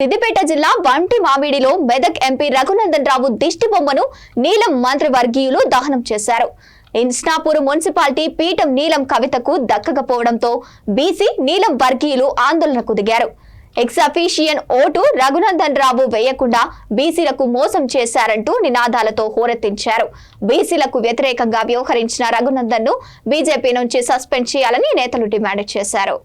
సిద్దిపేట జిల్లా వంటి మామిడిలో మెదక్ ఎంపీ రఘునందన్ రావు దిష్టి బొమ్మను నీలం మంత్రివర్గీయులు దహనం చేశారు. ఇన్స్నాపూర్ మున్సిపాలిటీ పీఠం నీలం కవితకు దక్కకపోవడంతో బీసీ నీలం వర్గీయులు ఆందోళనకు దిగారు. ఎక్సాఫిషియన్ ఓటు రఘునందన్ రావు వేయకుండా బీసీలకు మోసం చేశారంటూ నినాదాలతో హోరెత్తించారు. బీసీలకు వ్యతిరేకంగా వ్యవహరించిన రఘునందన్ ను బీజేపీ నుంచి సస్పెండ్ చేయాలని నేతలు డిమాండ్ చేశారు.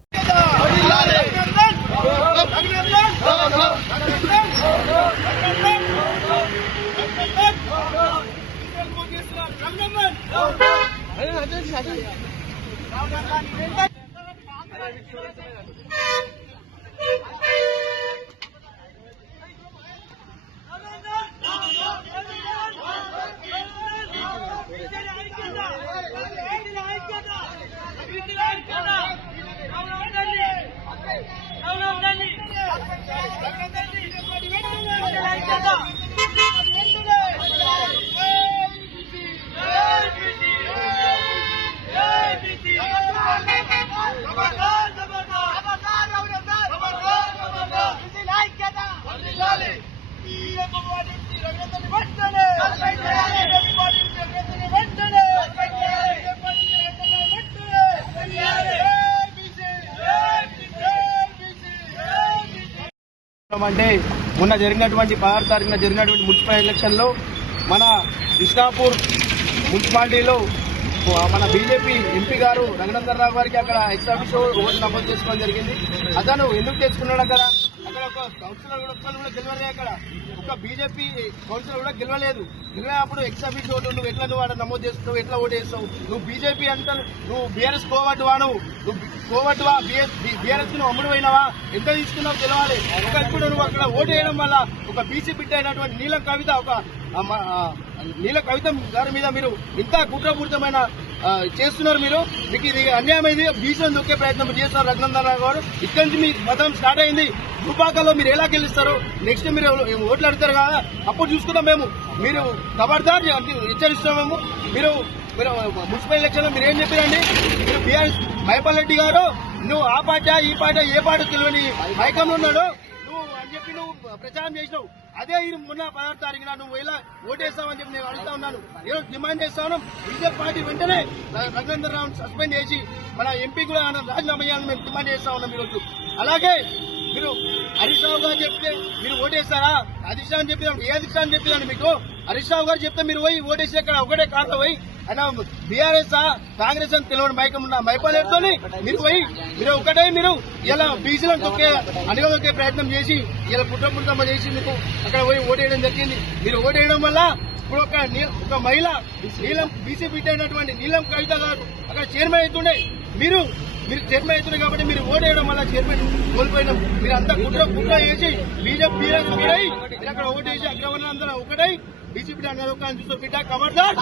అంటే మొన్న జరిగినటువంటి 16 తారీఖున జరిగినటువంటి మున్సిపల్ ఎలక్షన్లో మన ఇస్నాపూర్ మున్సిపాలిటీలో మన బీజేపీ ఎంపీ గారు రఘునందన్ రావు గారికి అక్కడ ఎక్సాఫిషియో ఓటు నమోదు చేసుకోవడం జరిగింది. అతను ఎందుకు చేసుకున్నాడు? అక్కడ ఒక కౌన్సిలర్ కూడా గెలవలేదు. అక్కడ ఒక బీజేపీ కౌన్సిలర్ కూడా గెలవనప్పుడు ఎక్సాఫిషియో ఓటు నువ్వు ఎట్లా నువ్వు నమోదు చేస్తున్నావు, ఎట్లా ఓటు చేస్తావు? నువ్వు బీజేపీ అంటారు, నువ్వు బీఆర్ఎస్ కోవట్టువా? నువ్వు కోవట్టువా? బీఆర్ఎస్ నువ్వు అమ్ముడు పోయినావా? ఎంత తీసుకున్నావు తెలవాలి. ఇప్పుడు నువ్వు అక్కడ ఓటు వేయడం వల్ల ఒక బీసీ బిడ్డ అయినటువంటి నీలం కవిత గారి మీద మీరు ఇంత కుట్రపూరితమైన చేస్తున్నారు. మీకు ఇది అన్యాయం అయింది. బీసీలను దొక్కే ప్రయత్నం చేస్తున్నారు రఘునందన్ రావు గారు. ఇక్కడి నుంచి మీ మతం స్టార్ట్ అయింది. దుబాకలో మీరు ఎలా గెలుస్తారు? నెక్స్ట్ మీరు ఓట్లు అడుగుతారు కదా, అప్పుడు చూసుకుందాం మేము. మీరు ఖబర్దార్ హెచ్చరిస్తున్నాము. మీరు మున్సిపల్ ఎలక్షన్ లో మీరు ఏం చెప్పారండి? మీరు బీఆర్ఎస్ మైపాల్ రెడ్డి గారు నువ్వు ఆ పార్టీ ఈ పార్టీ ఏ పార్టీ తెలియని మైకంలో ఉన్నాడు నువ్వు అని చెప్పి నువ్వు ప్రచారం చేసినావు. అదే మొన్న 16 తారీఖున నువ్వు ఎలా ఓటేస్తావని చెప్పి నేను అడుగుతా ఉన్నాను. ఈరోజు డిమాండ్ చేస్తా ఉన్నాం. బీజేపీ పార్టీ వెంటనే రఘునందన్ రావును సస్పెండ్ చేసి మన ఎంపీ కూడా రాజీనామా చేయాలని మేము డిమాండ్ చేస్తా ఉన్నాం ఈరోజు. అలాగే మీరు హరీష్ రావు గారు చెప్తే మీరు ఓటేస్తారా? హరీష్ రావు చెప్పినాం. ఏ హరీష్ రావు చెప్పినాను మీకు? హరీష్ రావు గారు చెప్తే మీరు పోయి ఓటేసి అక్కడ ఒకటే కార్లో పోయి అయినా బీఆర్ఎస్ కాంగ్రెస్ అని తెలియని మైపాలతో మీరు పోయి మీరు ఒకటే మీరు ఇలా బీసీలను తొక్కే అణగదొక్కే ప్రయత్నం చేసి ఇలా కుట్రపూరితం చేసి మీకు అక్కడ పోయి ఓటేయడం జరిగింది. మీరు ఓటేయడం వల్ల ఇప్పుడు ఒక మహిళ నీలం బీసీ బిడ్డ అయినటువంటి నీలం కవిత గారు అక్కడ చైర్మన్ అవుతుండే. మీరు చైర్మన్ అవుతుంది కాబట్టి మీరు ఓటేయడం వల్ల చైర్మన్ కోల్పోయినాం. మీరు అంతా కుట్ర చేసి బీజేపీ బీఆర్ఎస్ ఒకటై మీరు అక్కడ ఓటేసి అగ్రవర్ణ అందరూ ఒకటై బీజేపీ అన్నదొక్క చూస్తారు. బిడ్డ ఖబర్దార్.